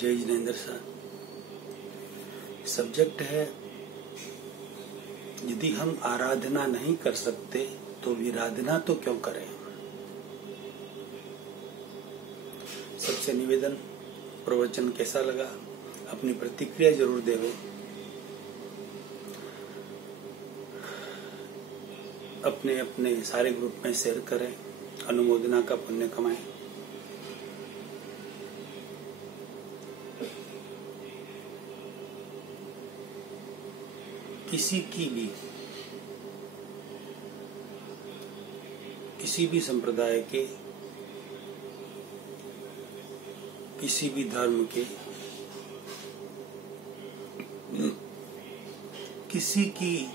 जय Jinendra sir. Subject है, यदि हम आराधना नहीं कर सकते तो विराधना तो क्यों करें। सबसे निवेदन, प्रवचन कैसा लगा अपनी प्रतिक्रिया जरूर देवे। अपने अपने सारे ग्रुप में शेयर करें, अनुमोदना का पुण्य कमाएं। किसी भी संप्रदाय के, किसी भी धर्म के, किसी की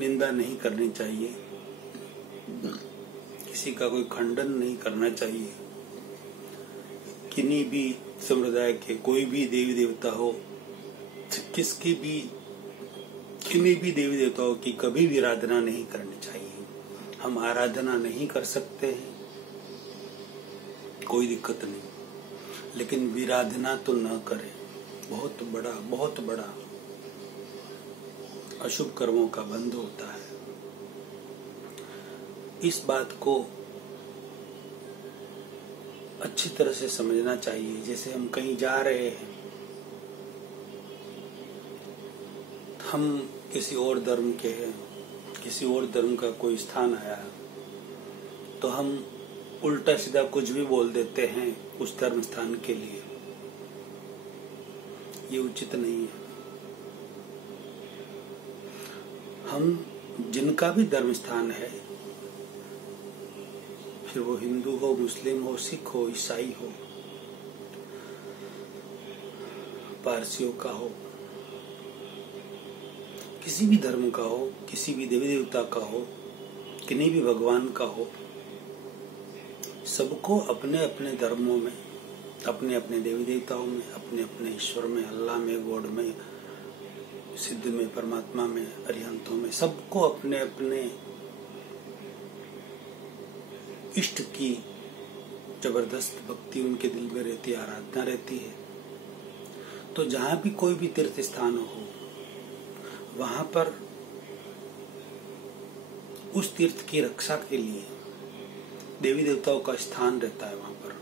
निंदा नहीं करनी चाहिए, किसी का कोई खंडन नहीं करना चाहिए। किन्हीं भी संप्रदाय के कोई भी देवी देवता हो, किन्हीं भी देवी देवताओं की कभी भी आराधना नहीं करनी चाहिए। हम आराधना नहीं कर सकते हैं, कोई दिक्कत नहीं, लेकिन विराधना तो न करें। बहुत बड़ा अशुभ कर्मों का बंध होता है। इस बात को अच्छी तरह से समझना चाहिए। जैसे हम कहीं जा रहे हैं, हम किसी और धर्म के हैं, किसी और धर्म का कोई स्थान आया तो हम उल्टा सीधा कुछ भी बोल देते हैं उस धर्म स्थान के लिए। ये उचित नहीं है। हम जिनका भी धर्म स्थान है, फिर वो हिंदू हो, मुस्लिम हो, सिख हो, ईसाई हो, पारसियों का हो, किसी भी धर्म का हो, किसी भी देवी देवता का हो, किन्हीं भी भगवान का हो, सबको अपने अपने धर्मों में, अपने अपने देवी देवताओं में, अपने अपने ईश्वर में, अल्लाह में, गॉड में, सिद्ध में, परमात्मा में, अरिहंतों में, सबको अपने अपने इष्ट की जबरदस्त भक्ति उनके दिल में रहती है, आराधना रहती है। तो जहां भी कोई भी तीर्थ स्थान हो, वहां पर उस तीर्थ की रक्षा के लिए देवी देवताओं का स्थान रहता है, वहां पर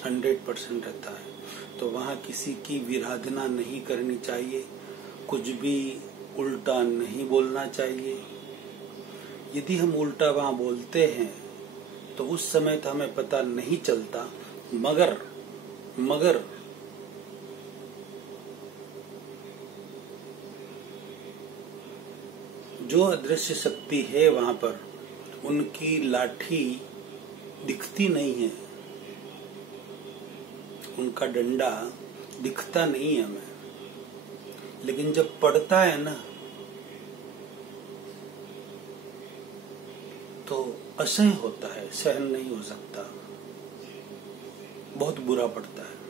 100% रहता है। तो वहां किसी की विराधना नहीं करनी चाहिए, कुछ भी उल्टा नहीं बोलना चाहिए। यदि हम उल्टा वहां बोलते हैं तो उस समय तो हमें पता नहीं चलता, मगर जो अदृश्य शक्ति है वहां पर, उनकी लाठी दिखती नहीं है, उनका डंडा दिखता नहीं है हमें, लेकिन जब पड़ता है ना तो असह्य होता है, सहन नहीं हो सकता, बहुत बुरा पड़ता है।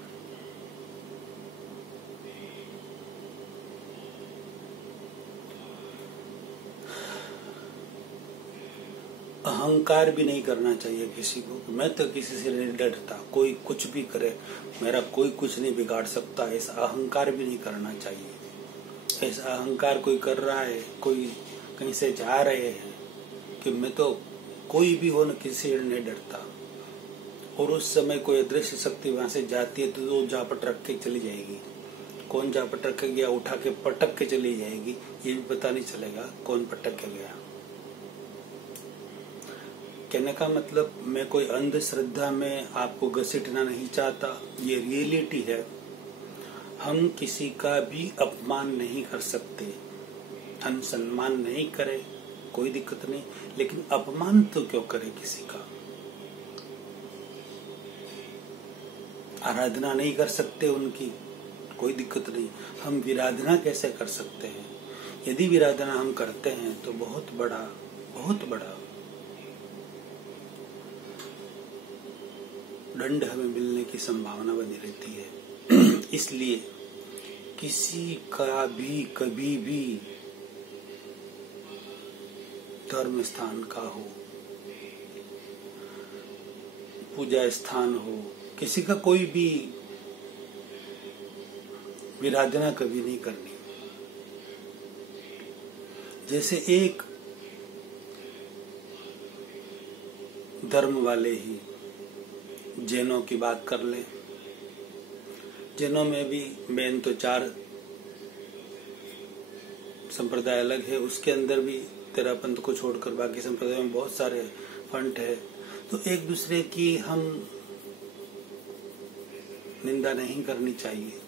अहंकार भी नहीं करना चाहिए किसी को। मैं तो किसी से नहीं डरता, कोई कुछ भी करे मेरा कोई कुछ नहीं बिगाड़ सकता, ऐसा अहंकार भी नहीं करना चाहिए। ऐसा अहंकार कोई कर रहा है, कोई कहीं से जा रहे हैं कि मैं तो कोई भी हो न किसी से नहीं डरता, और उस समय कोई अदृश्य शक्ति वहां से जाती है तो वो झापट रख के चली जाएगी। कौन झापट रख के गया, उठा के पटक के चली जाएगी, ये भी पता नहीं चलेगा कौन पटक के गया। कहने का मतलब, मैं कोई अंधश्रद्धा में आपको घसीटना नहीं चाहता, ये रियलिटी है। हम किसी का भी अपमान नहीं कर सकते, हम सम्मान नहीं करें, कोई दिक्कत नहीं, लेकिन अपमान तो क्यों करें किसी का। आराधना नहीं कर सकते उनकी, कोई दिक्कत नहीं, हम विराधना कैसे कर सकते हैं। यदि विराधना हम करते हैं तो बहुत बड़ा दंड हमें मिलने की संभावना बनी रहती है। इसलिए किसी का भी कभी भी धर्म स्थान का हो, पूजा स्थान हो, किसी का कोई भी विराधना कभी नहीं करनी। जैसे एक धर्म वाले ही जैनों की बात कर लें, जैनों में भी मेन तो 4 संप्रदाय अलग है, उसके अंदर भी तेरापंथ को छोड़कर बाकी संप्रदायों में बहुत सारे फंट है। तो एक दूसरे की हम निंदा नहीं करनी चाहिए।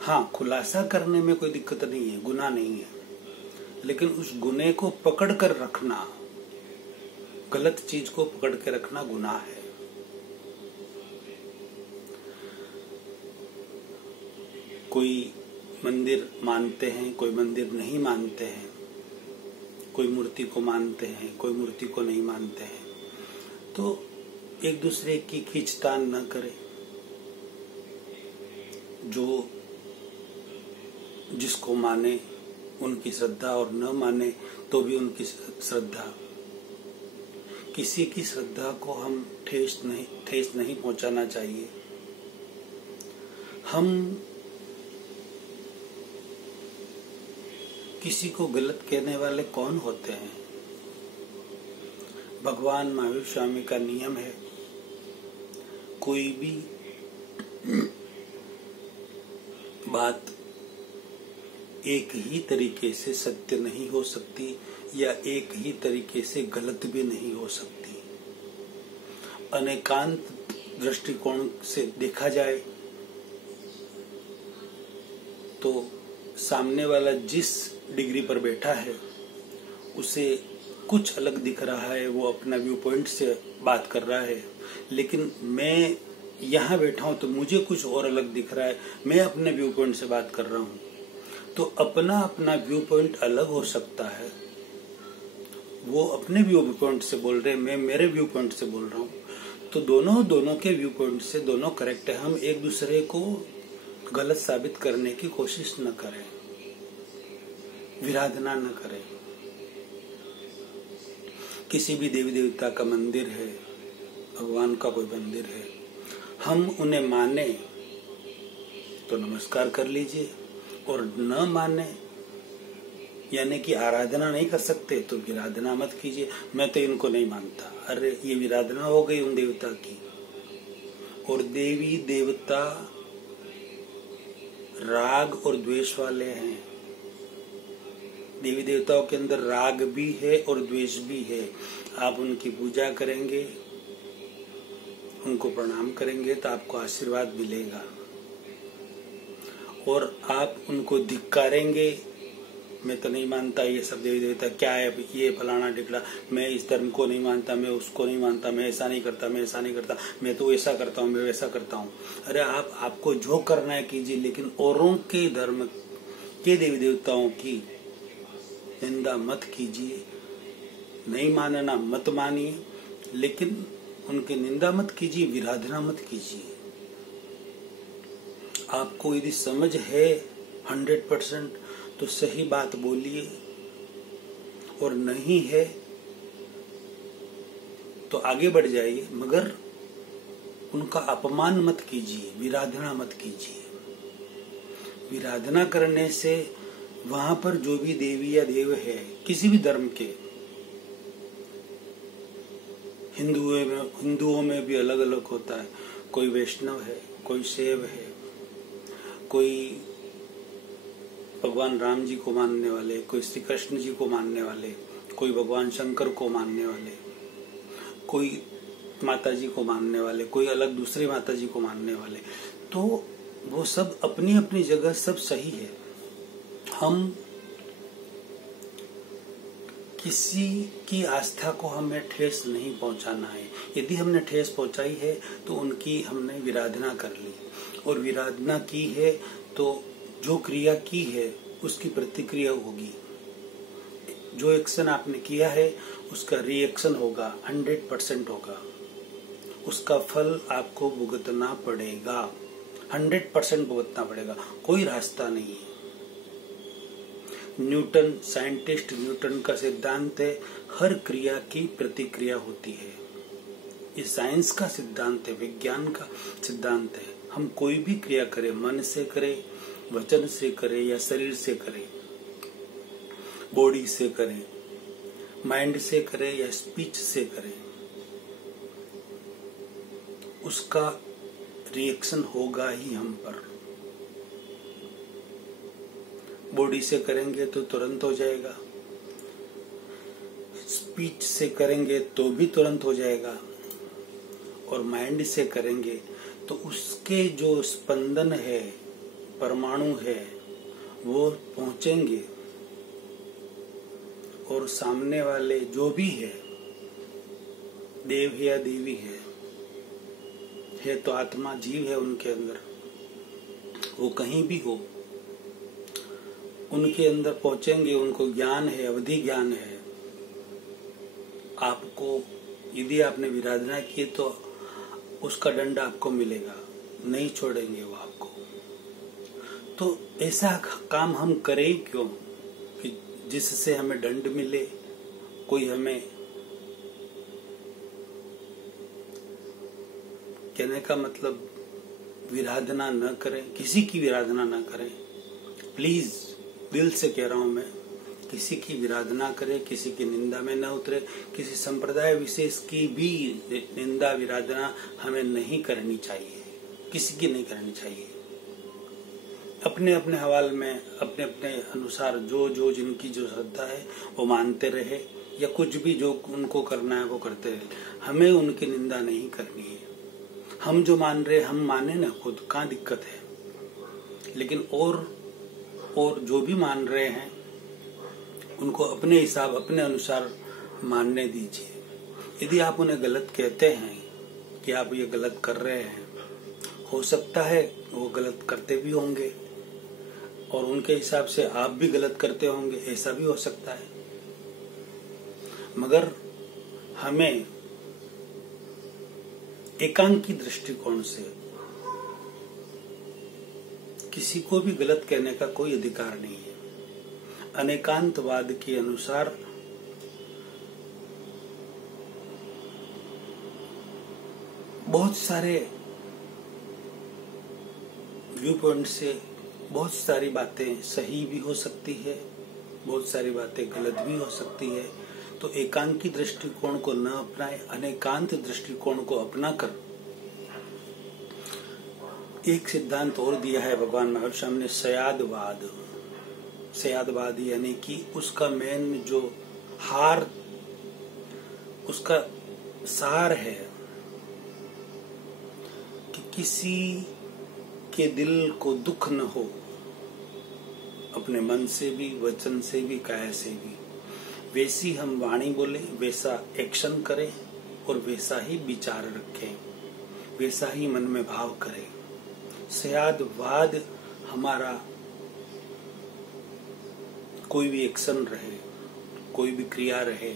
हाँ, खुलासा करने में कोई दिक्कत नहीं है, गुनाह नहीं है, लेकिन उस गुने को पकड़ कर रखना, गलत चीज को पकड़ के रखना गुनाह है। कोई मंदिर मानते हैं, कोई मंदिर नहीं मानते हैं, कोई मूर्ति को मानते हैं, कोई मूर्ति को नहीं मानते हैं, तो एक दूसरे की खींचतान न करें। जो जिसको माने उनकी श्रद्धा, और न माने तो भी उनकी श्रद्धा। किसी की श्रद्धा को हम ठेस नहीं पहुंचाना चाहिए। हम किसी को गलत कहने वाले कौन होते हैं? भगवान महावीर स्वामी का नियम है, कोई भी बात एक ही तरीके से सत्य नहीं हो सकती या एक ही तरीके से गलत भी नहीं हो सकती। अनेकांत दृष्टिकोण से देखा जाए तो सामने वाला जिस डिग्री पर बैठा है उसे कुछ अलग दिख रहा है, वो अपना व्यू पॉइंट से बात कर रहा है, लेकिन मैं यहाँ बैठा हूं तो मुझे कुछ और अलग दिख रहा है, मैं अपने व्यू पॉइंट से बात कर रहा हूं। तो अपना अपना व्यू पॉइंट अलग हो सकता है। वो अपने व्यू पॉइंट से बोल रहे हैं, मैं मेरे व्यू पॉइंट से बोल रहा हूँ, तो दोनों के व्यू पॉइंट से दोनों करेक्ट है। हम एक दूसरे को गलत साबित करने की कोशिश न करें, विराधना न करें। किसी भी देवी देवता का मंदिर है, भगवान का कोई मंदिर है, हम उन्हें माने तो नमस्कार कर लीजिए, और न माने यानी कि आराधना नहीं कर सकते तो विराधना मत कीजिए। मैं तो इनको नहीं मानता, अरे ये विराधना हो गई उन देवता की। और देवी देवता राग और द्वेष वाले हैं। देवी देवताओं के अंदर राग भी है और द्वेष भी है। आप उनकी पूजा करेंगे, उनको प्रणाम करेंगे तो आपको आशीर्वाद मिलेगा, और आप उनको धिक्कारेंगे, मैं तो नहीं मानता ये सब देवी देवता, क्या है ये फलाना ढिकड़ा, मैं इस धर्म को नहीं मानता, मैं उसको नहीं मानता, मैं ऐसा नहीं करता, मैं ऐसा नहीं करता, मैं तो ऐसा करता हूँ, मैं वैसा करता हूँ। अरे आपको जो करना है कीजिए, लेकिन औरों के धर्म के देवी देवताओं की निंदा मत कीजिए। नहीं मानना मत मानिए, लेकिन उनकी निंदा मत कीजिए, विराधना मत कीजिए। आपको यदि समझ है 100% तो सही बात बोलिए, और नहीं है तो आगे बढ़ जाइए, मगर उनका अपमान मत कीजिए, विराधना मत कीजिए। विराधना करने से वहां पर जो भी देवी या देव है, किसी भी धर्म के, हिंदुओं में भी अलग अलग होता है। कोई वैष्णव है, कोई शैव है, कोई भगवान राम जी को मानने वाले, कोई श्री कृष्ण जी को मानने वाले, कोई भगवान शंकर को मानने वाले, कोई माता जी को मानने वाले, कोई अलग दूसरे माता जी को मानने वाले। तो वो सब अपनी अपनी जगह सब सही है। हम किसी की आस्था को हमें ठेस नहीं पहुंचाना है। यदि हमने ठेस पहुंचाई है तो उनकी हमने विराधना कर ली, और विराधना की है तो जो क्रिया की है उसकी प्रतिक्रिया होगी। जो एक्शन आपने किया है उसका रिएक्शन होगा, 100% होगा। उसका फल आपको भुगतना पड़ेगा, 100% भुगतना पड़ेगा, कोई रास्ता नहीं है। साइंटिस्ट न्यूटन का सिद्धांत है, हर क्रिया की प्रतिक्रिया होती है। ये साइंस का सिद्धांत है, विज्ञान का सिद्धांत है। हम कोई भी क्रिया करें, मन से करें, वचन से करें या शरीर से करें, बॉडी से करें, माइंड से करें या स्पीच से करें, उसका रिएक्शन होगा ही हम पर। बॉडी से करेंगे तो तुरंत हो जाएगा, स्पीच से करेंगे तो भी तुरंत हो जाएगा, और माइंड से करेंगे तो उसके जो स्पंदन है, परमाणु है, वो पहुंचेंगे और सामने वाले जो भी है, देव या देवी है तो आत्मा, जीव है उनके अंदर, वो कहीं भी हो, उनके अंदर पहुंचेंगे। उनको ज्ञान है, अवधि ज्ञान है। आपको यदि आपने विराधना की तो उसका दंड आपको मिलेगा, नहीं छोड़ेंगे वो आपको। तो ऐसा काम हम करें क्यों कि जिससे हमें दंड मिले, कोई हमें, कहने का मतलब विराधना न करें, किसी की विराधना न करें। प्लीज दिल से कह रहा हूं मैं, किसी की विराधना करें, किसी की निंदा में न उतरे, किसी संप्रदाय विशेष की भी निंदा विराधना हमें नहीं करनी चाहिए, किसी की नहीं करनी चाहिए। अपने अपने हवाल में, अपने अपने अनुसार जो जो जिनकी जो श्रद्धा है वो मानते रहे, या कुछ भी जो उनको करना है वो करते रहे। हमें उनकी निंदा नहीं करनी है। हम जो मान रहे हम माने ना खुद, कहाँ दिक्कत है। लेकिन और जो भी मान रहे हैं उनको अपने हिसाब, अपने अनुसार मानने दीजिए। यदि आप उन्हें गलत कहते हैं कि आप ये गलत कर रहे हैं, हो सकता है वो गलत करते भी होंगे और उनके हिसाब से आप भी गलत करते होंगे, ऐसा भी हो सकता है। मगर हमें एकांकी दृष्टिकोण से किसी को भी गलत कहने का कोई अधिकार नहीं है। अनेकांतवाद के अनुसार बहुत सारे व्यू पॉइंट से बहुत सारी बातें सही भी हो सकती है, बहुत सारी बातें गलत भी हो सकती है। तो एकांकी दृष्टिकोण को न अपनाएं, अनेकांत दृष्टिकोण को अपनाकर एक सिद्धांत और दिया है भगवान महावीर ने, सयादवाद। सयादवाद यानी कि उसका मेन जो हार, उसका सार है कि किसी के दिल को दुख न हो, अपने मन से भी, वचन से भी, काया से भी। वैसी हम वाणी बोले, वैसा एक्शन करें और वैसा ही विचार रखें, वैसा ही मन में भाव करें। सयादवाद हमारा कोई भी एक्शन रहे, कोई भी क्रिया रहे,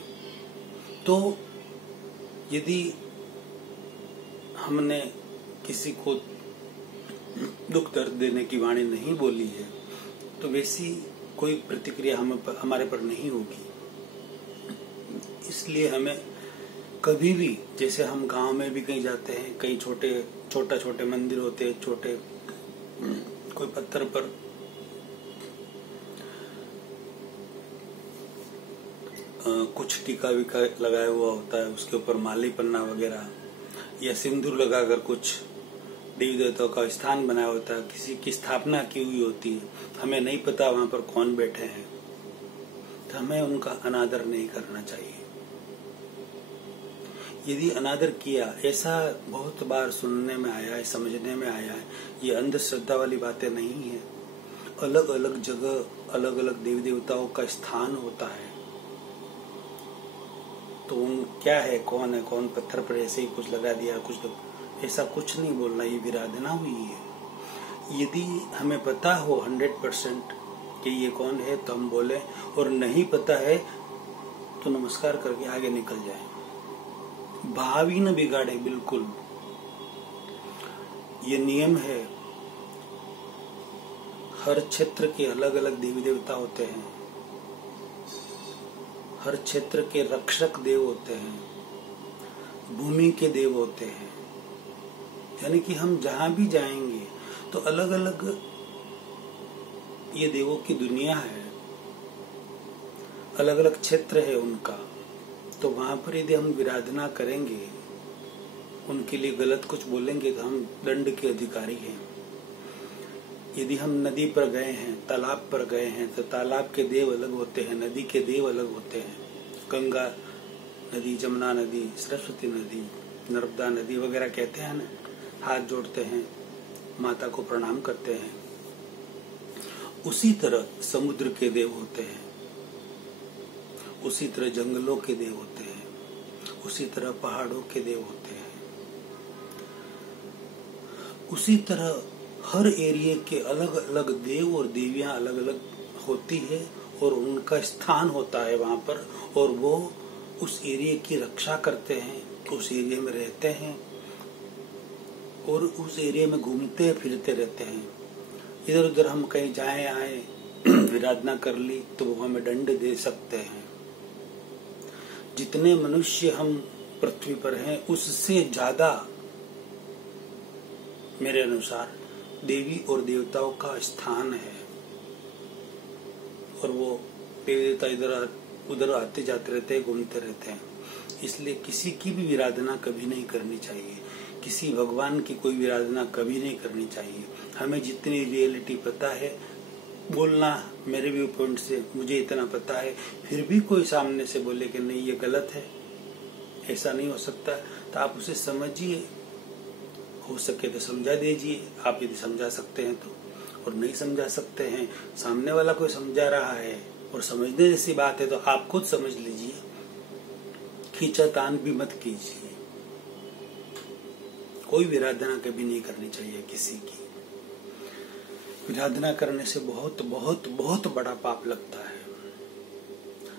तो यदि हमने किसी को दुख दर्द देने की वाणी नहीं बोली है तो वैसी कोई प्रतिक्रिया हमारे पर नहीं होगी। इसलिए हमें कभी भी, जैसे हम गांव में भी कहीं जाते हैं, कई छोटे मंदिर होते हैं, छोटे कोई पत्थर पर कुछ टीका विका लगाया हुआ होता है, उसके ऊपर माली पन्ना वगैरह या सिंदूर लगाकर कुछ देवी देवताओं का स्थान बनाया होता है, किसी की स्थापना की हुई होती है। हमें नहीं पता वहां पर कौन बैठे हैं, तो हमें उनका अनादर नहीं करना चाहिए। यदि अनादर किया, ऐसा बहुत बार सुनने में आया है, समझने में आया है, ये अंधश्रद्धा वाली बातें नहीं है। अलग अलग जगह अलग अलग देवी देवताओं का स्थान होता है, तो उन क्या है, कौन है, कौन पत्थर पर ऐसे ही कुछ लगा दिया, ऐसा कुछ नहीं बोलना, ये विराधना हुई है। यदि हमें पता हो 100% कि ये कौन है तो हम बोले, और नहीं पता है तो नमस्कार करके आगे निकल जाए, भाव ही न बिगाड़े। बिल्कुल ये नियम है, हर क्षेत्र के अलग अलग देवी देवता होते हैं, हर क्षेत्र के रक्षक देव होते हैं। भूमि के देव होते हैं, यानी कि हम जहां भी जाएंगे तो अलग अलग ये देवों की दुनिया है, अलग अलग क्षेत्र है उनका। तो वहां पर यदि हम विराधना करेंगे, उनके लिए गलत कुछ बोलेंगे तो हम दंड के अधिकारी हैं। यदि हम नदी पर गए हैं, तालाब पर गए हैं, तो तालाब के देव अलग होते हैं, नदी के देव अलग होते हैं। गंगा नदी, जमुना नदी, सरस्वती नदी, नर्मदा नदी वगैरह कहते हैं ना, हाथ जोड़ते हैं, माता को प्रणाम करते हैं। उसी तरह समुद्र के देव होते हैं, उसी तरह जंगलों के देव होते हैं, उसी तरह पहाड़ों के देव होते हैं। उसी तरह हर एरिया के अलग अलग देव और देवियां अलग अलग होती है और उनका स्थान होता है वहां पर, और वो उस एरिया की रक्षा करते हैं, उस एरिया में रहते हैं और उस एरिया में घूमते फिरते रहते हैं। इधर उधर हम कहीं जाए आए विराधना कर ली तो वो हमें दंड दे सकते हैं। जितने मनुष्य हम पृथ्वी पर हैं उससे ज्यादा मेरे अनुसार देवी और देवताओं का स्थान है, और वो देवता इधर उधर आते जाते रहते हैं, घूमते रहते हैं। इसलिए किसी की भी विराधना कभी नहीं करनी चाहिए, किसी भगवान की कोई विराधना कभी नहीं करनी चाहिए। हमें जितनी रियलिटी पता है बोलना, मेरे व्यू पॉइंट से मुझे इतना पता है, फिर भी कोई सामने से बोले कि नहीं ये गलत है, ऐसा नहीं हो सकता, तो आप उसे समझिए, हो सके तो समझा दीजिए, आप यदि समझा सकते हैं तो, और नहीं समझा सकते हैं, सामने वाला कोई समझा रहा है और समझने जैसी बात है तो आप खुद समझ लीजिए, खींचातान भी मत कीजिए। कोई विराधना कभी नहीं करनी चाहिए किसी की। विराधना करने से बहुत बहुत बहुत बड़ा पाप लगता है।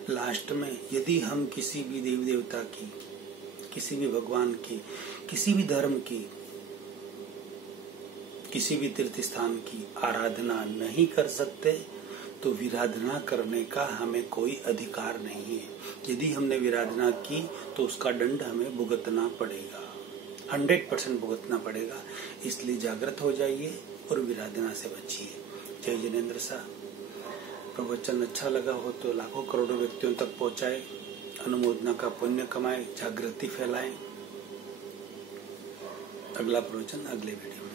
लास्ट में यदि हम किसी भी देवी देवता की, किसी भी भगवान की, किसी भी धर्म की, किसी भी तीर्थ स्थान की आराधना नहीं कर सकते तो विराधना करने का हमें कोई अधिकार नहीं है। यदि हमने विराधना की तो उसका दंड हमें भुगतना पड़ेगा, 100% भुगतना पड़ेगा। इसलिए जागृत हो जाइए और विराधना से बचिए। जय जिनेंद्र शाह। प्रवचन अच्छा लगा हो तो लाखों करोड़ों व्यक्तियों तक पहुंचाए, अनुमोदना का पुण्य कमाए, जागृति फैलाएं। अगला प्रवचन अगले वीडियो में।